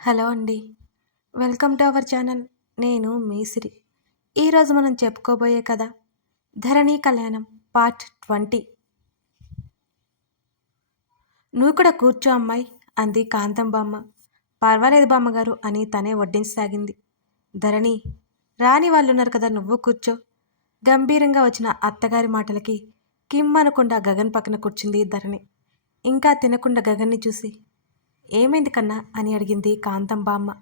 Hello అండి. Welcome to our channel. నేను మీసిరి. ఈరోజు మనం చెప్పుకోబోయే కథ ధరణి కళ్యాణం పార్ట్ ట్వంటీ. నువ్వు కూడా కూర్చో అమ్మాయి అంది కాంతం బామ్మ పర్వాలేదు బామ్మగారు అని తనే వడ్డించసాగింది. ధరణి రాని వాళ్ళు ఉన్నారు కదా నువ్వు కూర్చో. గంభీరంగా వచ్చిన అత్తగారి మాటలకి కిమ్ అనకుండా గగన్ పక్కన కూర్చుంది ధరణి. ఇంకా తినకుండా గగన్ని చూసి ఏమైంది కన్నా అని అడిగింది కాంతం బామ్మ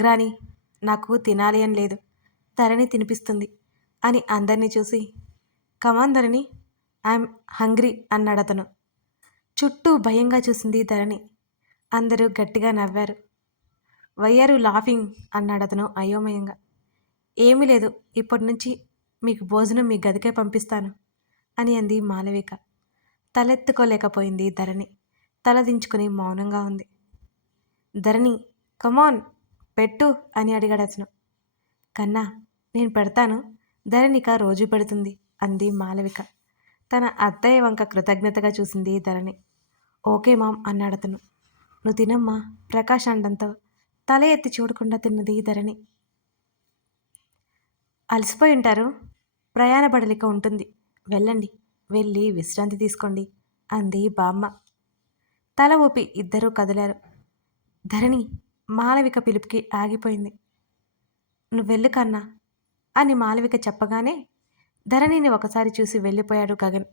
గ్రాని నాకు తినాలి అని లేదు. ధరణి తినిపిస్తుంది అని అందరినీ చూసి కమాన్ ధరణి ఐఎమ్ హంగ్రీ అన్నాడు అతను. చుట్టూ భయంగా చూసింది ధరణి. అందరూ గట్టిగా నవ్వారు. వయ్యారు లాఫింగ్ అన్నాడు అతను అయోమయంగా. ఏమీ లేదు ఇప్పటి నుంచి మీకు భోజనం మీ గదికే పంపిస్తాను అని అంది మాలవిక. తలెత్తుకోలేకపోయింది ధరణి. తలదించుకుని మౌనంగా ఉంది. ధరణి కమాన్ పెట్టు అని అడిగాడు అతను. కన్నా నేను పెడతాను. ధరణిక రోజు పెడుతుంది అంది మాలవిక. తన అత్తయ్య వంక కృతజ్ఞతగా చూసింది ధరణి. ఓకే మామ్ అన్నాడు అతను. నువ్వు తినమ్మా ప్రకాష్ అండంతో తల ఎత్తి చూడకుండా తిన్నది ధరణి. అలసిపోయి ఉంటారు. ప్రయాణ బడలిక ఉంటుంది. వెళ్ళండి వెళ్ళి విశ్రాంతి తీసుకోండి అంది బామ్మ. తల ఊపి ఇద్దరూ కదిలారు. ధరణి మాలవిక పిలుపుకి ఆగిపోయింది. నువ్వెళ్ళు కన్నా అని మాలవిక చెప్పగానే ధరణిని ఒకసారి చూసి వెళ్ళిపోయాడు గగన్.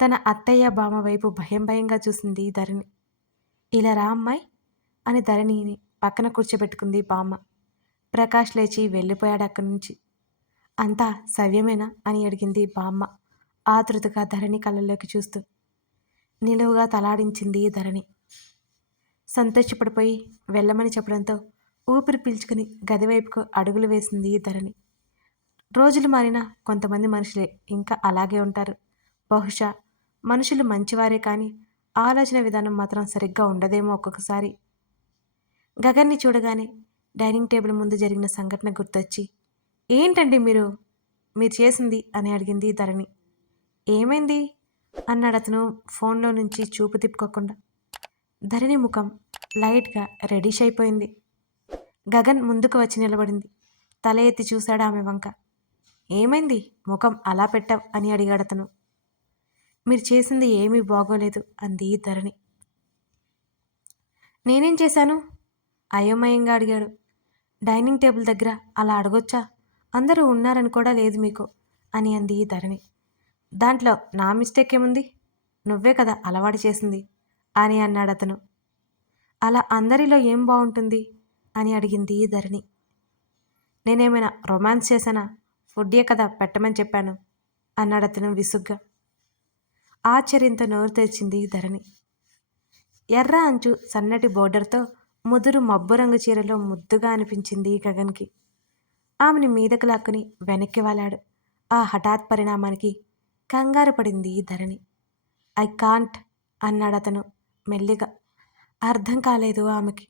తన అత్తయ్య బామ వైపు భయం భయంగా చూసింది ధరణి. ఇలా రా అమ్మాయి అని ధరణిని పక్కన కూర్చోబెట్టుకుంది బామ్మ. ప్రకాష్ లేచి వెళ్ళిపోయాడు అక్కడి నుంచి. అంతా సవ్యమేనా అని అడిగింది బామ్మ ఆతృతగా ధరణి కళ్ళల్లోకి చూస్తూ. నిలువుగా తలాడించింది ధరణి. సంతోషపడిపోయి వెళ్ళమని చెప్పడంతో ఊపిరి పీల్చుకుని గదివైపుకు అడుగులు వేసింది ధరణి. రోజులు మారినా కొంతమంది మనుషులే ఇంకా అలాగే ఉంటారు. బహుశా మనుషులు మంచివారే కానీ ఆలోచన విధానం మాత్రం సరిగ్గా ఉండదేమో ఒక్కొక్కసారి. గగన్ని చూడగానే డైనింగ్ టేబుల్ ముందు జరిగిన సంఘటన గుర్తొచ్చి ఏంటండి మీరు? మీరు చేసింది? అని అడిగింది ధరణి. ఏమైంది? అన్నాడు అతను ఫోన్లో నుంచి చూపు తిప్పుకోకుండా. ధరణి ముఖం లైట్గా రెడీష్ అయిపోయింది. గగన్ ముందుకు వచ్చి నిలబడింది. తల ఎత్తి చూశాడు ఆమె వంక. ఏమైంది? ముఖం అలా పెట్టావు అని అడిగాడు అతను. మీరు చేసింది ఏమీ బాగోలేదు అంది ధరణి. నేనేం చేశాను? అయోమయంగా అడిగాడు. డైనింగ్ టేబుల్ దగ్గర అలా అడగొచ్చా? అందరూ ఉన్నారని కూడా లేదు మీకు అని అంది ధరణి. దాంట్లో నా మిస్టేక్ ఏముంది? నువ్వే కదా అలవాటు చేసింది అని అన్నాడు అతను. అలా అందరిలో ఏం బాగుంటుంది అని అడిగింది ధరణి. నేనేమైనా రొమాన్స్ చేశానా? ఫుడ్డే కదా పెట్టమని చెప్పాను అన్నాడు అతను విసుగ్గా. ఆశ్చర్యంతో నోరు తెరిచింది ధరణి. ఎర్ర అంచు సన్నటి బోర్డర్తో ముదురు మబ్బు రంగు చీరలో ముద్దుగా అనిపించింది గగన్కి. ఆమెని మీదకు లాక్కుని వెనక్కి వాలాడు. ఆ హఠాత్ పరిణామానికి కంగారు పడింది ధరణి. ఐ కాంట్ అన్నాడు అతను మెల్లిగా. అర్థం కాలేదు ఆమెకి.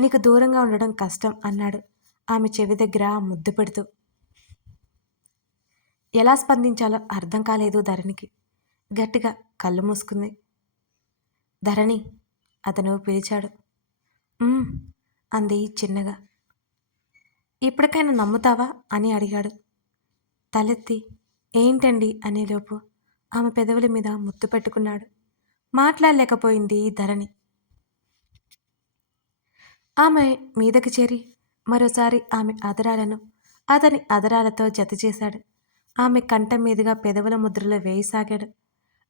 నీకు దూరంగా ఉండడం కష్టం అన్నాడు ఆమె చెవి దగ్గర ముద్దు పెడుతూ. ఎలా స్పందించాలో అర్థం కాలేదు ధరణికి. గట్టిగా కళ్ళు మూసుకుంది. ధరణి అతను పిలిచాడు. అంది చిన్నగా. ఇప్పటికైనా నమ్ముతావా అని అడిగాడు. తలెత్తి ఏంటండి అనేలోపు ఆమె పెదవుల మీద ముద్దు పెట్టుకున్నాడు. మాట్లాడలేకపోయింది ధరణి. ఆమె మీదకి చేరి మరోసారి ఆమె అదరాలను అతని అదరాలతో జత చేశాడు. ఆమె కంఠం మీదుగా పెదవుల ముద్రలో వేయసాగాడు.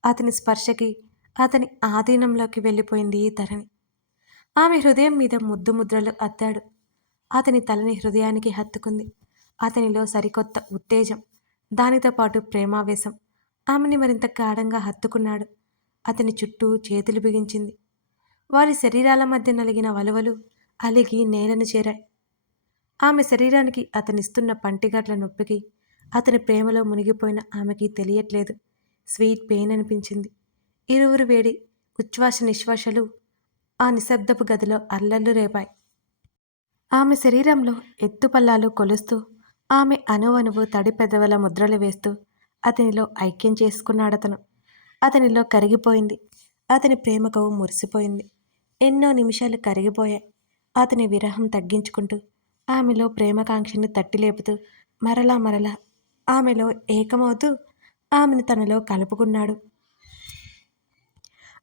అతని స్పర్శకి అతని ఆధీనంలోకి వెళ్ళిపోయింది ధరణి. ఆమె హృదయం మీద ముద్దు ముద్రలు అద్దాడు. అతని తలని హృదయానికి హత్తుకుంది. అతనిలో సరికొత్త ఉత్తేజం. దానితో పాటు ప్రేమావేశం. ఆమెని మరింత గాఢంగా హత్తుకున్నాడు. అతని చుట్టూ చేతులు బిగించింది. వారి శరీరాల మధ్య నలిగిన వలవలు అలిగి నేలను చేరాయి. ఆమె శరీరానికి అతనిస్తున్న పంటిగట్ల నొప్పికి అతని ప్రేమలో మునిగిపోయిన ఆమెకి తెలియట్లేదు. స్వీట్ పెయిన్ అనిపించింది. ఇరువురు వేడి ఉచ్ఛ్వాస నిశ్వాసలు ఆ నిశ్శబ్దపు గదిలో అల్లర్లు రేపాయి. ఆమె శరీరంలో ఎత్తుపల్లాలు కొలుస్తూ ఆమె అనువనువు తడి పెదవుల ముద్రలు వేస్తూ అతనిలో ఐక్యం చేసుకున్నాడతను. అతనిలో కరిగిపోయింది. అతని ప్రేమకు మురిసిపోయింది. ఎన్నో నిమిషాలు కరిగిపోయాయి. అతని విరహం తగ్గించుకుంటూ ఆమెలో ప్రేమకాంక్షని తట్టిలేపుతూ మరలా మరలా ఆమెలో ఏకమవుతూ ఆమెను తనలో కలుపుకున్నాడు.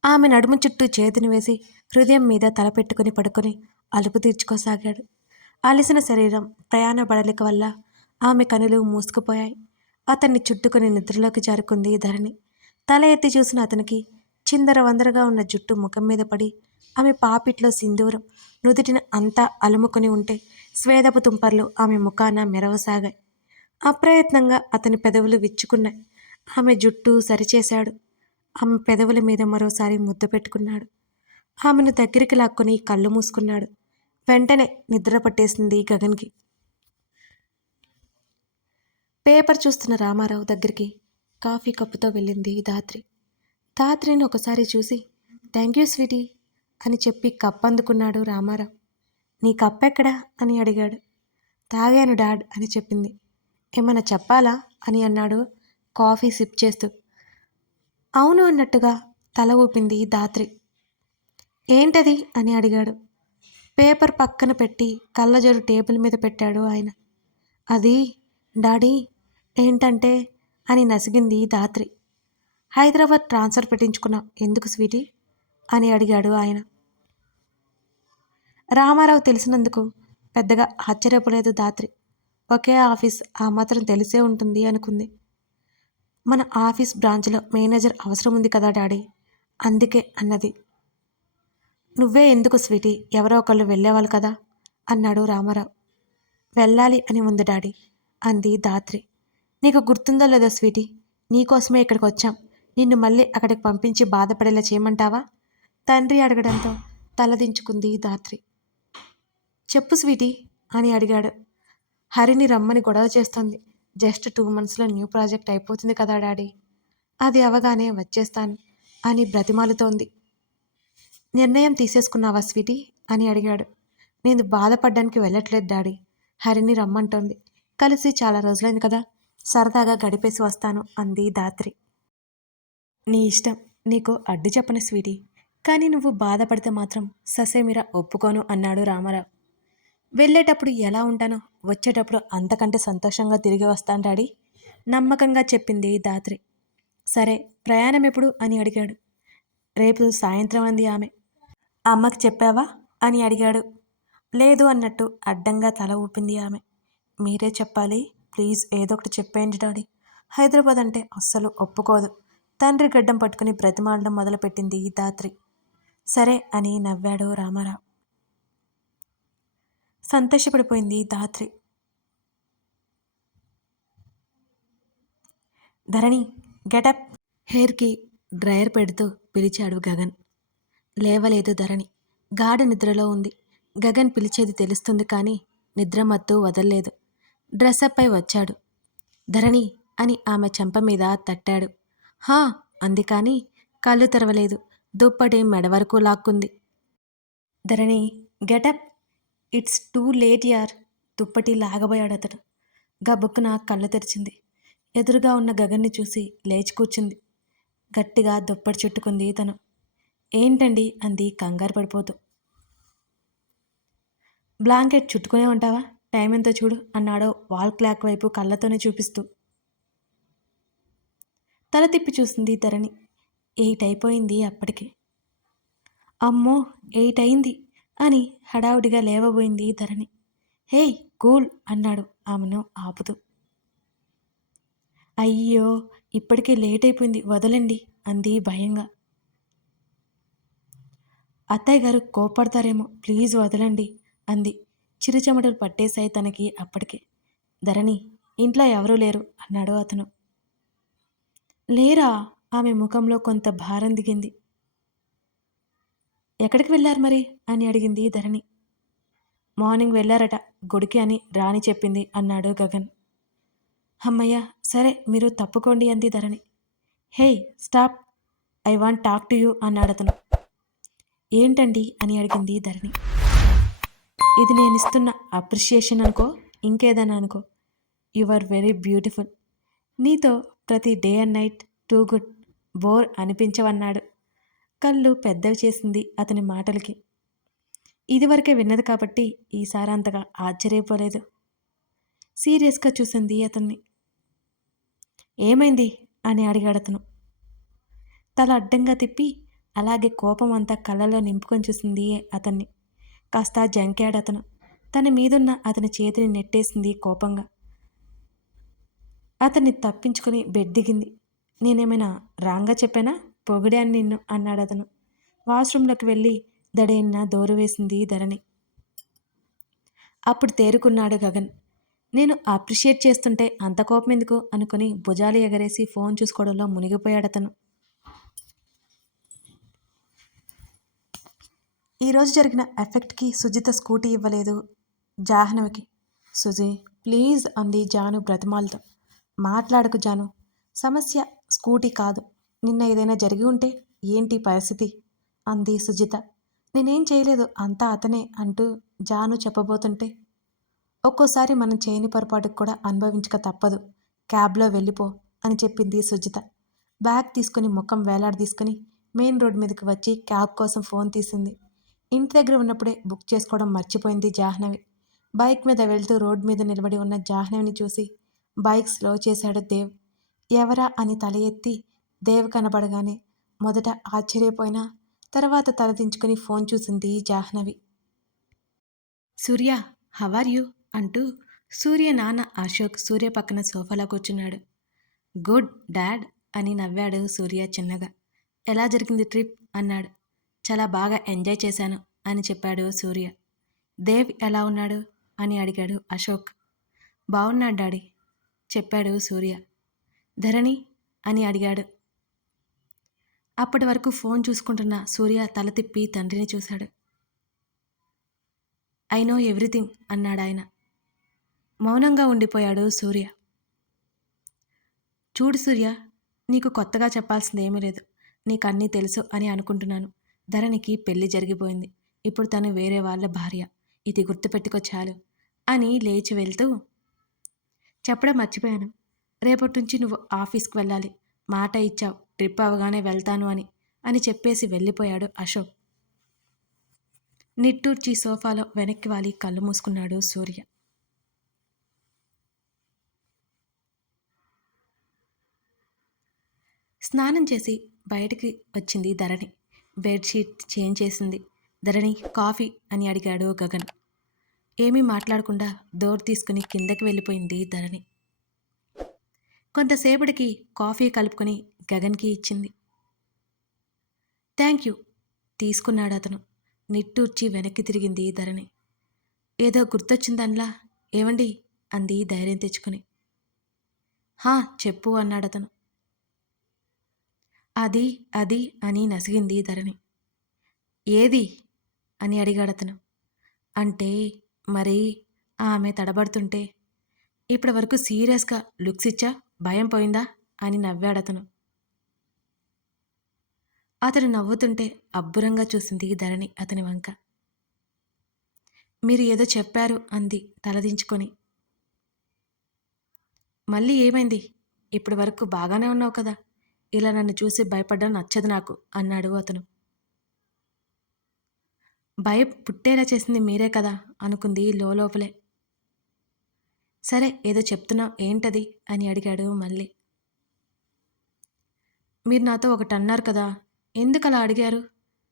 ఆమె నడుము చుట్టూ చేతిని వేసి హృదయం మీద తలపెట్టుకుని పడుకొని అలుపు తీర్చుకోసాగాడు. అలసిన శరీరం ప్రయాణ బడలిక వల్ల ఆమె కనులు మూసుకుపోయాయి. అతన్ని చుట్టుకుని నిద్రలోకి జారుకుంది ధరణి. తల ఎత్తి చూసిన అతనికి చిందర వందరగా ఉన్న జుట్టు ముఖం మీద పడి ఆమె పాపిట్లో సింధూరం నుదుటిన అంతా అలుముకొని ఉంటే స్వేదపు తుంపర్లు ఆమె ముఖాన మెరవసాగాయి. అప్రయత్నంగా అతని పెదవులు విచ్చుకున్నాయి. ఆమె జుట్టు సరిచేశాడు. ఆమె పెదవుల మీద మరోసారి ముద్దు పెట్టుకున్నాడు. ఆమెను దగ్గరికి లాక్కొని కళ్ళు మూసుకున్నాడు. వెంటనే నిద్ర పట్టేసింది గగన్కి. పేపర్ చూస్తున్న రామారావు దగ్గరికి కాఫీ కప్పుతో వెళ్ళింది ధాత్రి. ధాత్రిని ఒకసారి చూసి థ్యాంక్ యూ స్వీటీ అని చెప్పి కప్ అందుకున్నాడు రామారావు. నీ కప్ ఎక్కడా అని అడిగాడు. తాగాను డాడ్ అని చెప్పింది. ఏమైనా చెప్పాలా? అని అన్నాడు కాఫీ సిప్ చేస్తూ. అవును అన్నట్టుగా తల ఊపింది ధాత్రి. ఏంటది? అని అడిగాడు. పేపర్ పక్కన పెట్టి కళ్ళజోడు టేబుల్ మీద పెట్టాడు ఆయన. అది డాడీ ఏంటంటే అని నసిగింది ధాత్రి. హైదరాబాద్ ట్రాన్స్ఫర్ పెట్టించుకున్నాం. ఎందుకు స్వీటీ? అని అడిగాడు ఆయన. రామారావు తెలిసినందుకు పెద్దగా ఆశ్చర్యపోలేదు ధాత్రి. ఒకే ఆఫీస్ ఆ మాత్రం తెలిసే ఉంటుంది అనుకుంది. మన ఆఫీస్ బ్రాంచ్లో మేనేజర్ అవసరం ఉంది కదా డాడీ? అందుకే అన్నది. నువ్వే ఎందుకు స్వీటీ? ఎవరో ఒకళ్ళు వెళ్ళేవాళ్ళు కదా? అన్నాడు రామారావు. వెళ్ళాలి అని ఉంది డాడీ అంది ధాత్రి. నీకు గుర్తుందో లేదో స్వీటీ? నీకోసమే ఇక్కడికి వచ్చాం. నిన్ను మళ్ళీ అక్కడికి పంపించి బాధపడేలా చేయమంటావా? తండ్రి అడగడంతో తలదించుకుంది ధాత్రి. చెప్పు స్వీటీ అని అడిగాడు. హరిని రమ్మని గొడవ చేస్తోంది. జస్ట్ టూ మంత్స్లో న్యూ ప్రాజెక్ట్ అయిపోతుంది కదా డాడీ. అది అవగానే వచ్చేస్తాను అని బ్రతిమాలుతోంది. నిర్ణయం తీసేసుకున్నావా స్వీటీ అని అడిగాడు. నేను బాధపడ్డానికి వెళ్ళట్లేదు డాడీ. హరిని రమ్మంటోంది. కలిసి చాలా రోజులైంది కదా. సరదాగా గడిపేసి వస్తాను అంది దాత్రి. నీ ఇష్టం నీకు అడ్డు చెప్పను స్వీటీ. కానీ నువ్వు బాధపడితే మాత్రం ససేమిరా ఒప్పుకోను అన్నాడు రామారావు. వెళ్ళేటప్పుడు ఎలా ఉంటానో వచ్చేటప్పుడు అంతకంటే సంతోషంగా తిరిగి వస్తాను డాడీ నమ్మకంగా చెప్పింది దాత్రి. సరే ప్రయాణం ఎప్పుడు? అని అడిగాడు. రేపు సాయంత్రం అంది ఆమె. అమ్మకి చెప్పావా? అని అడిగాడు. లేదు అన్నట్టు అడ్డంగా తల ఊపింది ఆమె. మీరే చెప్పాలి? ప్లీజ్ ఏదో ఒకటి చెప్పేయండి డాడీ. హైదరాబాద్ అంటే అస్సలు ఒప్పుకోదు. తండ్రి గడ్డం పట్టుకుని బ్రతిమాలడం మొదలుపెట్టింది ఈ దాత్రి. సరే అని నవ్వాడు రామారావు. సంతోషపడిపోయింది దాత్రి. ధరణి గెటప్ హెయిర్కి డ్రైయర్ పెడుతూ పిలిచాడు గగన్. లేవలేదు ధరణి. గాఢ నిద్రలో ఉంది. గగన్ పిలిచేది తెలుస్తుంది కానీ నిద్ర మత్తు వదల్లేదు. డ్రెస్అప్ అయి వచ్చాడు. ధరణి అని ఆమె చెంప మీద తట్టాడు. హా అంది కానీ కళ్ళు తెరవలేదు. దుప్పటి మెడ వరకు లాక్కుంది. Dharani get up it's too late యార్ దుప్పటి లాగబోయాడు అతడు గబుక్కున కళ్ళు తెరిచింది. ఎదురుగా ఉన్న గగన్ని చూసి లేచి కూర్చుంది. గట్టిగా దుప్పటి చుట్టుకుంది తను. ఏంటండి అంది కంగారు పడిపోతూ. బ్లాంకెట్ చుట్టుకునే ఉంటావా? టైం ఎంతో చూడు అన్నాడో వాల్ క్లాక్ వైపు కళ్ళతోనే చూపిస్తూ. తల తిప్పి చూసింది ధరణి. ఎయిట్ అయిపోయింది అప్పటికి. అమ్మో ఎయిట్ అయింది అని హడావుడిగా లేవబోయింది ధరణి. హేయ్ కూల్ అన్నాడు ఆమెను ఆపుతూ. అయ్యో ఇప్పటికే లేట్ అయిపోయింది వదలండి అంది భయంగా. అత్తయ్య గారు కోపడతారేమో ప్లీజ్ వదలండి అంది. చిరుచెమటలు పట్టేశాయి తనకి అప్పటికే. ధరణి ఇంట్లో ఎవరూ లేరు అన్నాడు అతను. లేరా? ఆమె ముఖంలో కొంత భారం దిగింది. ఎక్కడికి వెళ్ళారు మరి? అని అడిగింది ధరణి. మార్నింగ్ వెళ్ళారట గుడికి అని రాణి చెప్పింది అన్నాడు గగన్. అమ్మయ్య సరే మీరు తప్పుకోండి అంది Dharani. Hey stop I want talk to you అన్నాడు అతను ఏంటండి? అని అడిగింది ధరణి. ఇది నేను ఇస్తున్న అప్రిషియేషన్ అనుకో ఇంకేదన్నా అనుకో. You are very beautiful. నీతో ప్రతి day and night too good bore అనిపించవన్నాడు. కళ్ళు పెద్దవి చేసింది అతని మాటలకి. ఇదివరకే విన్నది కాబట్టి ఈసారి అంతగా ఆశ్చర్యపోలేదు. సీరియస్గా చూసింది అతన్ని. ఏమైంది? అని అడిగాడు అతను. తల అడ్డంగా తిప్పి అలాగే కోపం అంతా కళ్ళలో నింపుకొని చూసింది అతన్ని. కాస్త జంకాడతను. తన మీదున్న అతని చేతిని నెట్టేసింది కోపంగా. అతన్ని తప్పించుకుని బెడ్ దిగింది నేనేమైనా రాంగా చెప్పానా? పొగిడాను నిన్ను అన్నాడు అతను వాష్రూంలోకి వెళ్ళి దడేన్న దోరు వేసింది ధరణి. అప్పుడు తేరుకున్నాడు గగన్. నేను అప్రిషియేట్ చేస్తుంటే అంత కోపం ఎందుకు? అనుకుని భుజాలు ఎగరేసి ఫోన్ చూసుకోవడంలో మునిగిపోయాడు అతను ఈరోజు జరిగిన ఎఫెక్ట్కి సుజిత స్కూటీ ఇవ్వలేదు. జాహ్నవికి. సుజీ ప్లీజ్ అంది జాను బ్రతిమాలతో. మాట్లాడకు జాను. సమస్య స్కూటీ కాదు. నిన్న ఏదైనా జరిగి ఉంటే ఏంటి పరిస్థితి? అంది సుజిత. నేనేం చేయలేదు. అంతా అతనే అంటూ జాను చెప్పబోతుంటే ఒక్కోసారి మనం చేయని పొరపాటుకు కూడా అనుభవించక తప్పదు. క్యాబ్లో వెళ్ళిపో అని చెప్పింది సుజిత. బ్యాగ్ తీసుకుని ముఖం వేలాడ తీసుకుని మెయిన్ రోడ్ మీదకి వచ్చి క్యాబ్ కోసం ఫోన్ తీసింది. ఇంటి దగ్గర ఉన్నప్పుడే బుక్ చేసుకోవడం మర్చిపోయింది జాహ్నవి. బైక్ మీద వెళ్తూ రోడ్ మీద నిలబడి ఉన్న జాహ్నవిని చూసి బైక్ స్లో చేశాడు దేవ్. ఎవరా అని తల ఎత్తి దేవ్ కనబడగానే మొదట ఆశ్చర్యపోయినా తర్వాత తలదించుకుని ఫోన్ చూసింది జాహ్నవి. సూర్య హవార్ యూ? అంటూ సూర్య నాన్న అశోక్ సూర్య పక్కన సోఫాలో కూర్చున్నాడు. గుడ్ డాడ్ అని నవ్వాడు సూర్య చిన్నగా. ఎలా జరిగింది ట్రిప్? అన్నాడు. చాలా బాగా ఎంజాయ్ చేశాను అని చెప్పాడు సూర్య. దేవ్ ఎలా ఉన్నాడు? అని అడిగాడు అశోక్. బాగున్నాడు డాడీ చెప్పాడు సూర్య. ధరణి అని అడిగాడు. అప్పటి వరకు ఫోన్ చూసుకుంటున్న సూర్య తల తిప్పి తండ్రిని చూశాడు. ఐ నో ఎవ్రీథింగ్ అన్నాడు ఆయన. మౌనంగా ఉండిపోయాడు సూర్య. చూడు సూర్య నీకు కొత్తగా చెప్పాల్సింది ఏమీ లేదు. నీకు అన్నీ తెలుసు అని అనుకుంటున్నాను. ధరణికి పెళ్ళి జరిగిపోయింది. ఇప్పుడు తను వేరే వాళ్ళ భార్య. ఇది గుర్తుపెట్టుకో చాలు అని లేచి వెళ్తూ చెప్పడం మర్చిపోయాను. రేపటి నుంచి నువ్వు ఆఫీస్కి వెళ్ళాలి. మాట ఇచ్చావు. ట్రిప్ అవగానే వెళ్తాను అని అని చెప్పేసి వెళ్ళిపోయాడు అశోక్. నిట్టూర్చి సోఫాలో వెనక్కి వాలి కళ్ళు మూసుకున్నాడు సూర్య. స్నానం చేసి బయటికి వచ్చింది ధరణి. బెడ్షీట్ చేంజ్ చేసింది ధరణి కాఫీ అని అడిగాడు గగన్. ఏమీ మాట్లాడకుండా డోర్ తీసుకుని కిందకి వెళ్ళిపోయింది ధరణి. కొంతసేపటికి కాఫీ కలుపుకొని గగన్కి ఇచ్చింది. థ్యాంక్ యూ తీసుకున్నాడు అతను. నిట్టూర్చి వెనక్కి తిరిగింది ధరణి. ఏదో గుర్తొచ్చిందన్లా ఏవండి? అంది ధైర్యం తెచ్చుకుని. హా చెప్పు అన్నాడు అతను అది అది అని నసిగింది ధరణి. ఏది? అని అడిగాడు అతను. అంటే మరి ఆమె తడబడుతుంటే ఇప్పటి వరకు సీరియస్గా లుక్స్ ఇచ్చా? భయం పోయిందా? అని నవ్వాడతను అతడు నవ్వుతుంటే అబ్బురంగా చూసింది ధరణి అతని వంక. మీరు ఏదో చెప్పారు అంది తలదించుకొని. మళ్ళీ ఏమైంది? ఇప్పటి వరకు బాగానే ఉన్నావు కదా? ఇలా నన్ను చూసి భయపడడం నచ్చదు నాకు అన్నాడు అతను. భయ పుట్టేలా చేసింది మీరే కదా అనుకుంది లోపలే సరే ఏదో చెప్తున్నావు ఏంటది అని అడిగాడు మళ్ళీ. మీరు నాతో ఒకటి అన్నారు కదా ఎందుకు అలా అడిగారు?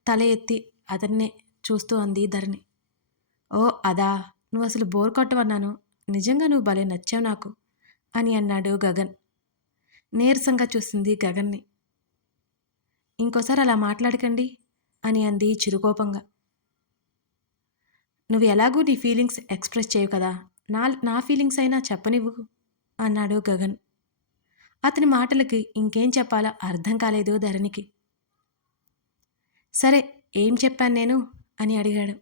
తల ఎత్తి అతన్నే చూస్తూ అంది ధరణి. ఓ అదా నువ్వు అసలు బోర్ కొట్టవన్నాను నిజంగా నువ్వు భలే నచ్చావు నాకు అని అన్నాడు గగన్. నీరసంగా చూసింది గగన్ని. ఇంకోసారి అలా మాట్లాడకండి అని అంది చిరుకోపంగా. నువ్వు ఎలాగూ నీ ఫీలింగ్స్ ఎక్స్ప్రెస్ చేయవు కదా నా నా ఫీలింగ్స్ అయినా చెప్పనివ్వు అన్నాడు గగన్. అతని మాటలకి ఇంకేం చెప్పాలో అర్థం కాలేదు ధరణికి. సరే ఏం చెప్పాను నేను? అని అడిగాడు.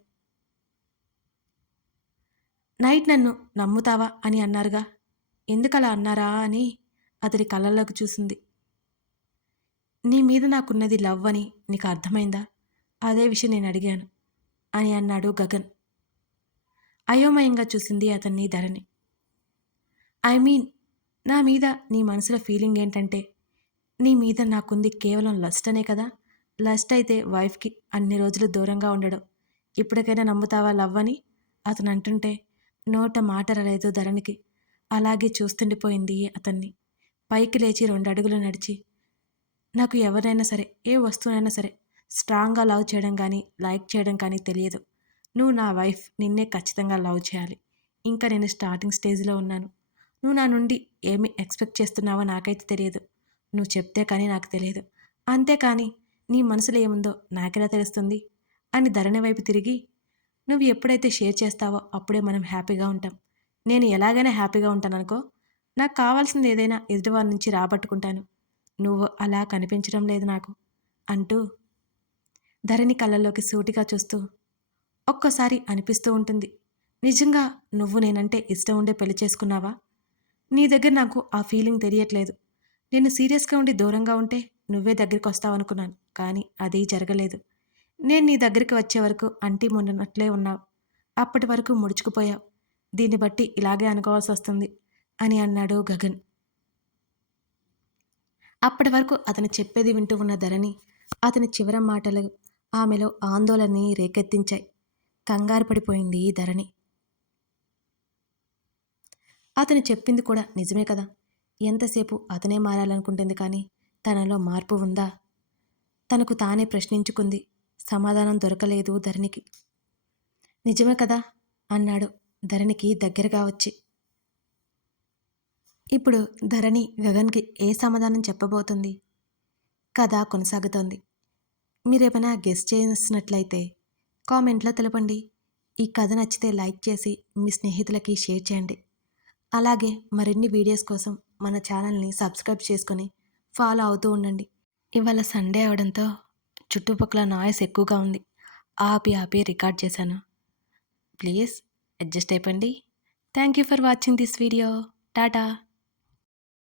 నైట్ నన్ను నమ్ముతావా? అని అన్నారుగా. ఎందుకలా అన్నారా? అని అతడి కళ్ళల్లోకి చూసింది. నీ మీద నాకున్నది లవ్ అని నీకు అర్థమైందా? అదే విషయం నేను అడిగాను అని అన్నాడు గగన్. అయోమయంగా చూసింది అతన్ని ధరణి. ఐ మీన్ నా మీద నీ మనసులో ఫీలింగ్ ఏంటంటే నీ మీద నాకుంది కేవలం లస్ట్ అనే కదా? లస్ట్ అయితే వైఫ్కి అన్ని రోజులు దూరంగా ఉండడం. ఇప్పటికైనా నమ్ముతావా లవ్ అని? అతను అంటుంటే నోట మాట రాలేదు ధరణికి. అలాగే చూస్తుండిపోయింది అతన్ని. పైకి లేచి రెండు అడుగులు నడిచి నాకు ఎవరైనా సరే ఏ వస్తువునైనా సరే స్ట్రాంగ్గా లవ్ చేయడం కానీ లైక్ చేయడం కానీ తెలియదు. నువ్వు నా వైఫ్ నిన్నే ఖచ్చితంగా లవ్ చేయాలి. ఇంకా నేను స్టార్టింగ్ స్టేజ్లో ఉన్నాను. నువ్వు నా నుండి ఏమి ఎక్స్పెక్ట్ చేస్తున్నావో నాకైతే తెలియదు. నువ్వు చెప్తే కానీ నాకు తెలియదు. అంతేకాని నీ మనసులో ఏముందో నాకెలా తెలుస్తుంది? అని ధరణి వైపు తిరిగి నువ్వు ఎప్పుడైతే షేర్ చేస్తావో అప్పుడే మనం హ్యాపీగా ఉంటాం. నేను ఎలాగైనా హ్యాపీగా ఉంటాననుకో నాకు కావాల్సింది ఏదైనా ఎదుటివారి నుంచి రాబట్టుకుంటాను. నువ్వు అలా కనిపించడం లేదు నాకు అంటూ ధరణి కళ్ళల్లోకి సూటిగా చూస్తూ ఒక్కోసారి అనిపిస్తూ ఉంటుంది. నిజంగా నువ్వు నేనంటే ఇష్టం ఉండే పెళ్ళి చేసుకున్నావా? నీ దగ్గర నాకు ఆ ఫీలింగ్ తెలియట్లేదు. నేను సీరియస్గా ఉండి దూరంగా ఉంటే నువ్వే దగ్గరికి వస్తావనుకున్నాను కానీ అది జరగలేదు. నేను నీ దగ్గరికి వచ్చే వరకు అంటి మొన్నట్లే ఉన్నావు. అప్పటి వరకు ముడుచుకుపోయావు. దీన్ని బట్టి ఇలాగే అనుకోవాల్సి వస్తుంది అని అన్నాడు గగన్. అప్పటి వరకు అతను చెప్పేది వింటూ ఉన్న ధరణి అతని చివరి మాటలు ఆమెలో ఆందోళనని రేకెత్తించాయి. కంగారు పడిపోయింది ధరణి. అతను చెప్పింది కూడా నిజమే కదా. ఎంతసేపు అతనే మారాలనుకుంటుంది కానీ తనలో మార్పు ఉందా? తనకు తానే ప్రశ్నించుకుంది. సమాధానం దొరకలేదు ధరణికి. నిజమే కదా అన్నాడు ధరణికి దగ్గరగా వచ్చి. ఇప్పుడు ధరణి గగన్కి ఏ సమాధానం చెప్పబోతుంది? కథ కొనసాగుతోంది. మీరేమైనా గెస్ట్ చేసినట్లయితే కామెంట్లో తెలపండి. ఈ కథ నచ్చితే లైక్ చేసి మీ స్నేహితులకి షేర్ చేయండి. అలాగే మరిన్ని వీడియోస్ కోసం మన ఛానల్ని సబ్స్క్రైబ్ చేసుకొని ఫాలో అవుతూ ఉండండి. ఇవాళ సండే అవడంతో చుట్టుపక్కల నాయిస్ ఎక్కువగా ఉంది. ఆపి ఆపి రికార్డ్ చేశాను. ప్లీజ్ అడ్జస్ట్ అయిపోండి. Thank you for watching this video. Tata.